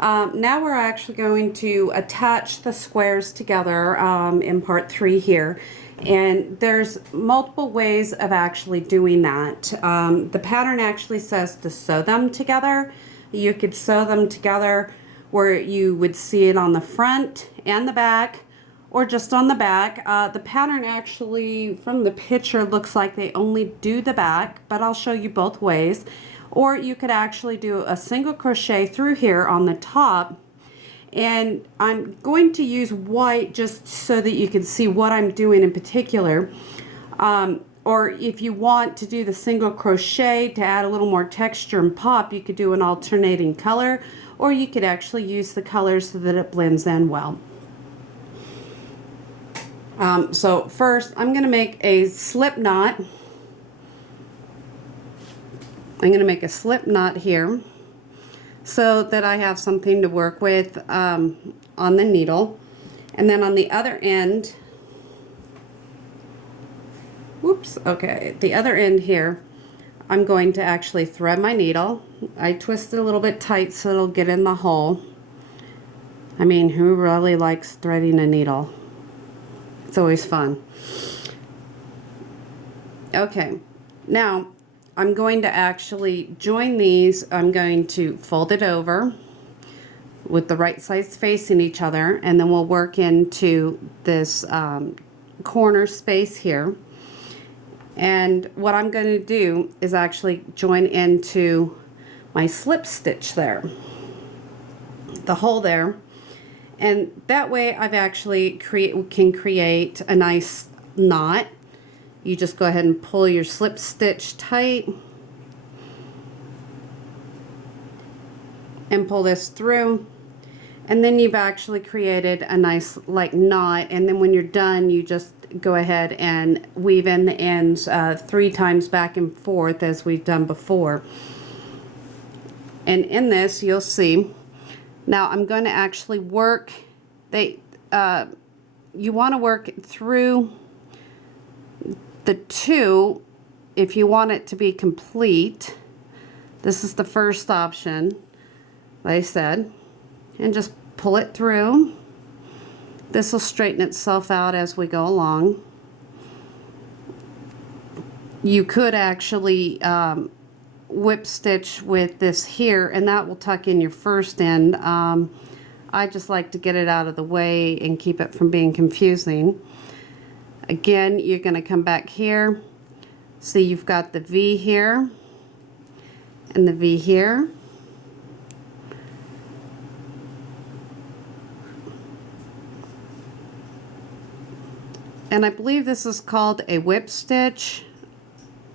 Now we're actually going to attach the squares together in part 3 here. And there's multiple ways of actually doing that. The pattern actually says to sew them together. You could sew them together where you would see it on the front and the back, or just on the back. The pattern actually, from the picture, looks like they only do the back, but I'll show you both ways. Or you could actually do a single crochet through here on the top. And I'm going to use white just so that you can see what I'm doing in particular. Or if you want to do the single crochet to add a little more texture and pop, you could do an alternating color, or you could actually use the colors so that it blends in well. So first I'm going to make a slip knot. I'm going to make a slip knot here so that I have something to work with on the needle. And then on the other end, whoops, okay, the other end here, I'm going to actually thread my needle. I twist it a little bit tight so it'll get in the hole. I mean, who really likes threading a needle? It's always fun. Okay, now I'm going to actually join these. I'm going to fold it over with the right sides facing each other, and then we'll work into this corner space here. And what I'm going to do is actually join into my slip stitch there, the hole there, and that way I've actually can create a nice knot. You just go ahead and pull your slip stitch tight and pull this through, and then you've actually created a nice like knot. And then when you're done, you just go ahead and weave in the ends 3 times back and forth as we've done before. And in this you'll see, now I'm going to actually work, you want to work through the 2 if you want it to be complete. This is the first option, like I said, and just pull it through. This will straighten itself out as we go along. You could actually whip stitch with this here, and that will tuck in your first end. I just like to get it out of the way and keep it from being confusing. Again, you're going to come back here. See, you've got the V here and the V here. And I believe this is called a whip stitch.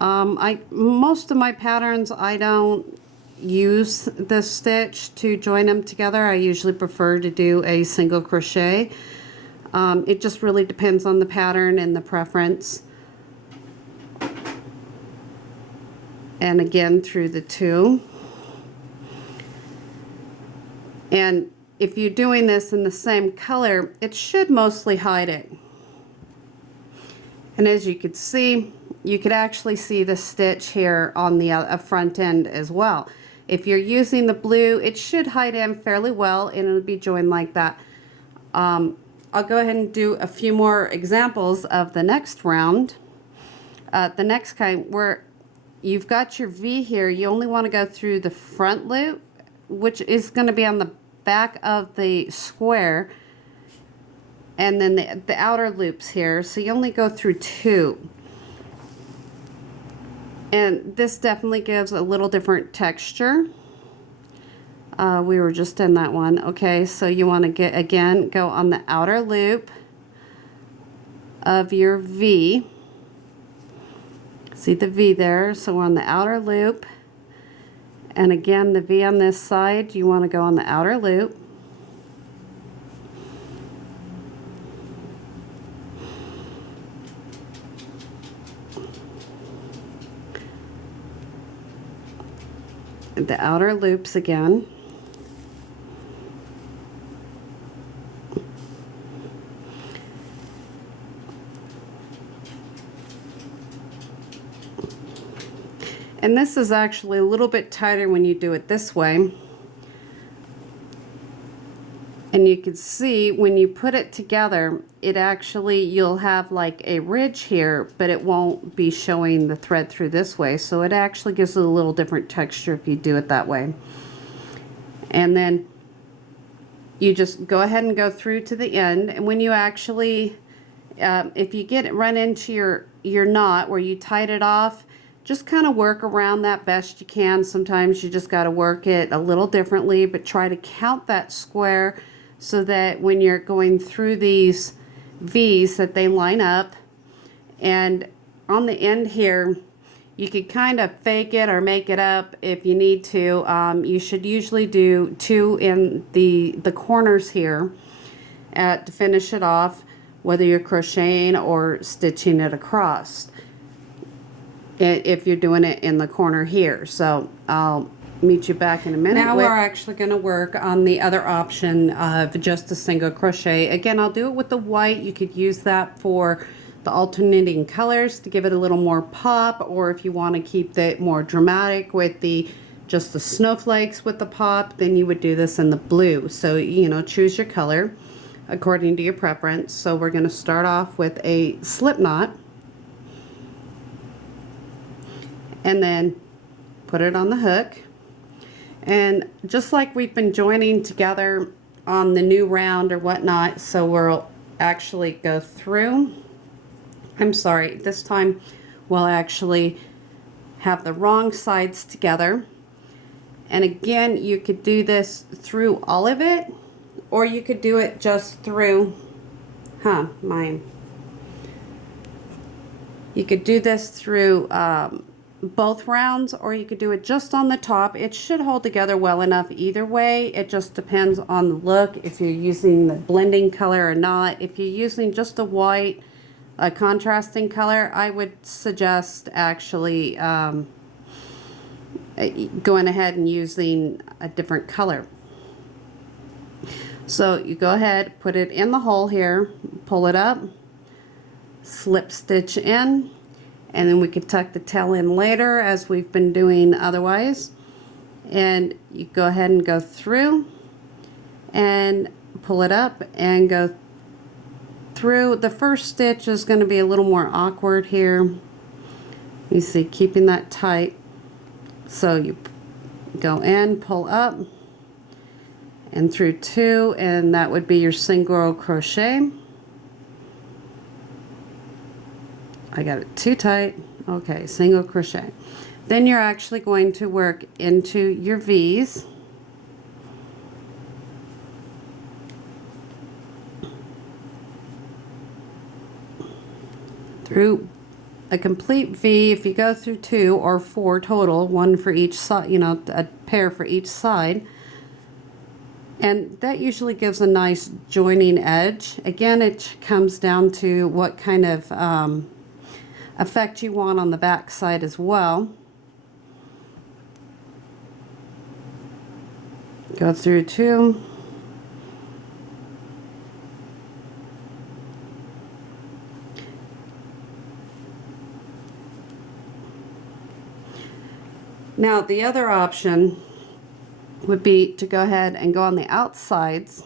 Most of my patterns, I don't use this stitch to join them together. I usually prefer to do a single crochet. It just really depends on the pattern and the preference. And again, through the 2. And if you're doing this in the same color, it should mostly hide it. And as you could see, you could actually see the stitch here on the front end as well. If you're using the blue, it should hide in fairly well, and it'll be joined like that. I'll go ahead and do a few more examples of the next round. The next kind, where you've got your V here, you only want to go through the front loop, which is going to be on the back of the square, and then the outer loops here, so you only go through 2. And this definitely gives a little different texture. We were just in that one. Okay, so you want to go on the outer loop of your V. See the V there? So we're on the outer loop. And again, the V on this side, you want to go on the outer loop. The outer loops again. And this is actually a little bit tighter when you do it this way. And you can see when you put it together, it actually, you'll have like a ridge here, but it won't be showing the thread through this way. So it actually gives it a little different texture if you do it that way. And then you just go ahead and go through to the end. And when you actually, if you run into your knot where you tied it off, just kind of work around that best you can. Sometimes you just got to work it a little differently, but try to count that square so that when you're going through these V's that they line up. And on the end here, you could kind of fake it or make it up if you need to. You should usually do 2 in the corners here to finish it off, whether you're crocheting or stitching it across, if you're doing it in the corner here. So I'll meet you back in a minute. Now we're actually going to work on the other option of just a single crochet. Again, I'll do it with the white. You could use that for the alternating colors to give it a little more pop, or if you want to keep it more dramatic with just the snowflakes with the pop, then you would do this in the blue. So, you know, choose your color according to your preference. So we're going to start off with a slip knot and then put it on the hook. And just like we've been joining together on the new round or whatnot, so we'll actually go through. I'm sorry, this time we'll actually have the wrong sides together. And again, you could do this through all of it, or you could do it just through, you could do this through both rounds, or you could do it just on the top. It should hold together well enough either way. It just depends on the look, if you're using the blending color or not. If you're using just a white, a contrasting color, I would suggest actually going ahead and using a different color. So you go ahead, put it in the hole here, pull it up, slip stitch in, and then we could tuck the tail in later as we've been doing otherwise. And you go ahead and go through and pull it up and go through. The first stitch is going to be a little more awkward here. You see, keeping that tight. So you go in, pull up, and through 2, and that would be your single crochet. I got it too tight. Okay, single crochet. Then you're actually going to work into your V's. Through a complete V. If you go through 2 or 4 total, 1 for each side, you know, a pair for each side. And that usually gives a nice joining edge. Again, it comes down to what kind of effect you want on the back side as well. Go through 2. Now the other option would be to go ahead and go on the outsides,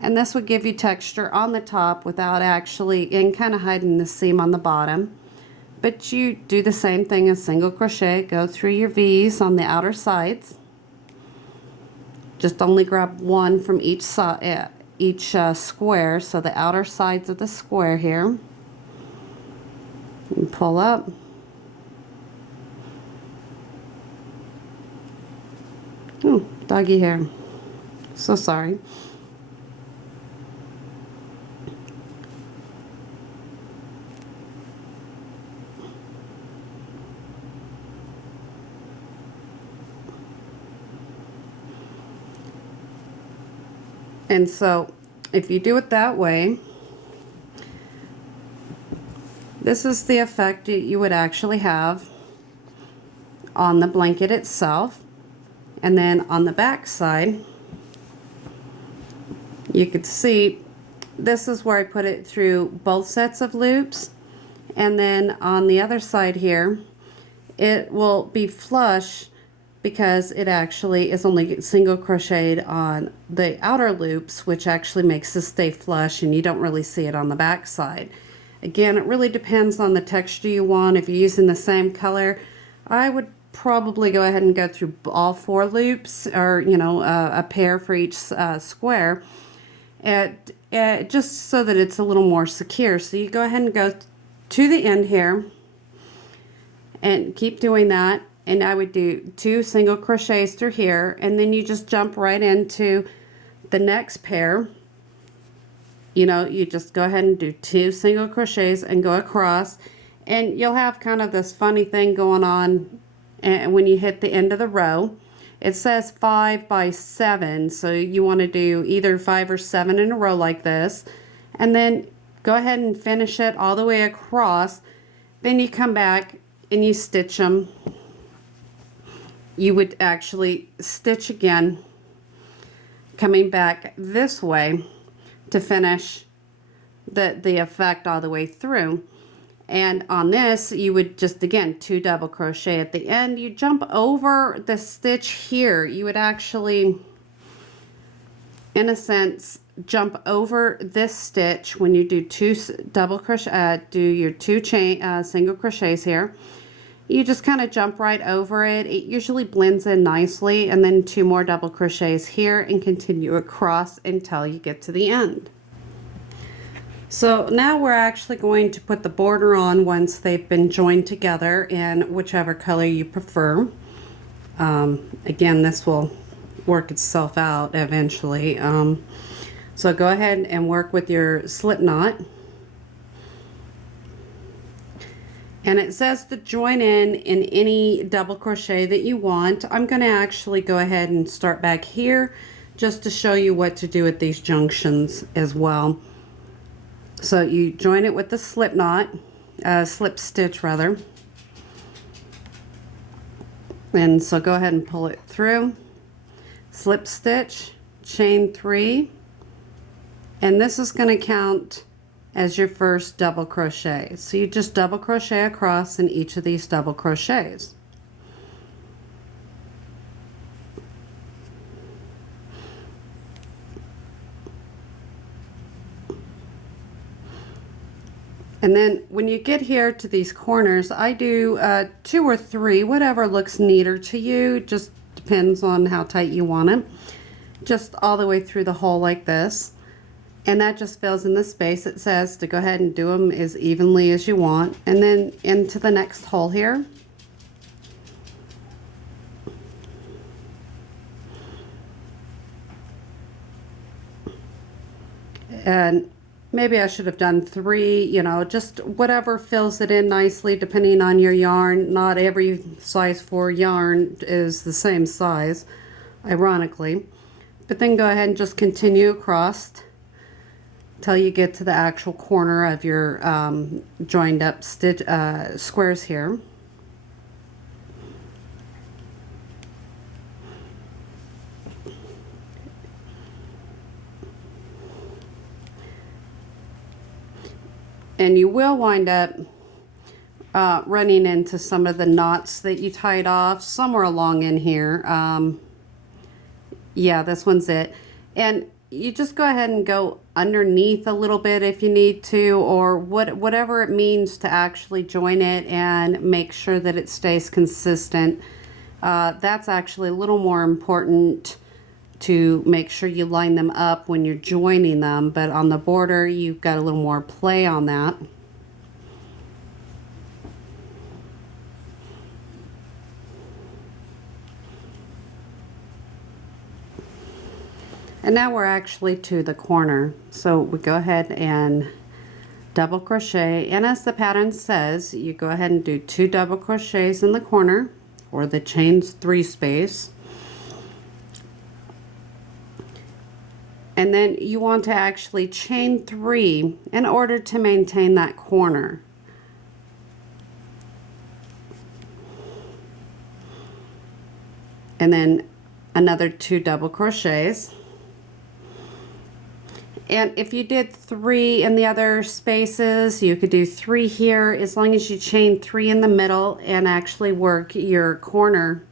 and this would give you texture on the top without actually, and kind of hiding the seam on the bottom. But you do the same thing as single crochet, go through your V's on the outer sides. Just only grab 1 from each side, square, so the outer sides of the square here. And pull up. Oh, doggy hair. So sorry. And so if you do it that way, this is the effect you would actually have on the blanket itself. And then on the back side, you could see this is where I put it through both sets of loops, and then on the other side here it will be flush because it actually is only single crocheted on the outer loops, which actually makes this stay flush and you don't really see it on the back side. Again, it really depends on the texture you want. If you're using the same color, I would probably go ahead and go through all 4 loops, or you know, a pair for each square, just so that it's a little more secure. So you go ahead and go to the end here and keep doing that. And I would do 2 single crochets through here, and then you just jump right into the next pair. You know, you just go ahead and do 2 single crochets and go across, and you'll have kind of this funny thing going on. And when you hit the end of the row, it says 5 by 7, so you want to do either 5 or 7 in a row like this, and then go ahead and finish it all the way across. Then you come back and you stitch them. You would actually stitch again, coming back this way to finish the effect all the way through. And on this, you would just, again, 2 double crochet at the end. You jump over the stitch here. You would actually, in a sense, jump over this stitch when you do 2 double crochet, do your 2 single crochets here. You just kind of jump right over it. It usually blends in nicely, and then 2 more double crochets here and continue across until you get to the end. So now we're actually going to put the border on once they've been joined together in whichever color you prefer. Again, this will work itself out eventually. So go ahead and work with your slip knot. And it says to join in any double crochet that you want. I'm going to actually go ahead and start back here just to show you what to do at these junctions as well. So you join it with the slip knot, slip stitch rather. And so go ahead and pull it through, slip stitch, chain 3, and this is going to count as your first double crochet. So you just double crochet across in each of these double crochets. And then when you get here to these corners, I do 2 or 3, whatever looks neater to you, just depends on how tight you want it. Just all the way through the hole like this. And that just fills in the space. It says to go ahead and do them as evenly as you want. And then into the next hole here. And maybe I should have done 3, you know, just whatever fills it in nicely depending on your yarn. Not every size 4 yarn is the same size, ironically. But then go ahead and just continue across till you get to the actual corner of your joined up stitch squares here. And you will wind up running into some of the knots that you tied off somewhere along in here. Yeah, this one's it. And you just go ahead and go underneath a little bit if you need to, or whatever it means to actually join it and make sure that it stays consistent. That's actually a little more important, to make sure you line them up when you're joining them, but on the border you've got a little more play on that. And now we're actually to the corner, so we go ahead and double crochet, and as the pattern says, you go ahead and do 2 double crochets in the corner, or the chains 3 space. And then you want to actually chain 3 in order to maintain that corner. And then another 2 double crochets. And if you did 3 in the other spaces, you could do 3 here, as long as you chain 3 in the middle and actually work your corner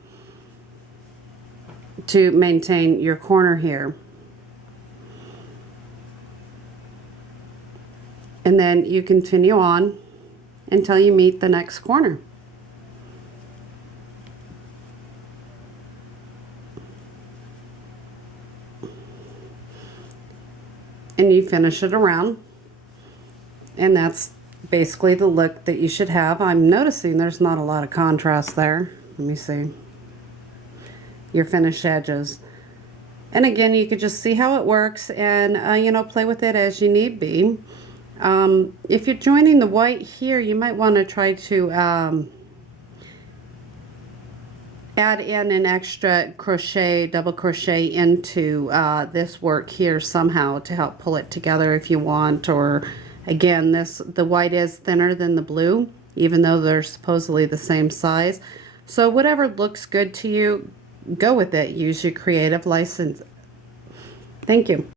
to maintain your corner here. And then you continue on until you meet the next corner. And you finish it around, and that's basically the look that you should have. I'm noticing there's not a lot of contrast there. Let me see. Your finished edges. And again, you could just see how it works and you know, play with it as you need be. If you're joining the white here, you might want to try to add in an extra crochet, double crochet into this work here somehow to help pull it together if you want. Or again, the white is thinner than the blue, even though they're supposedly the same size. So whatever looks good to you, go with it. Use your creative license. Thank you.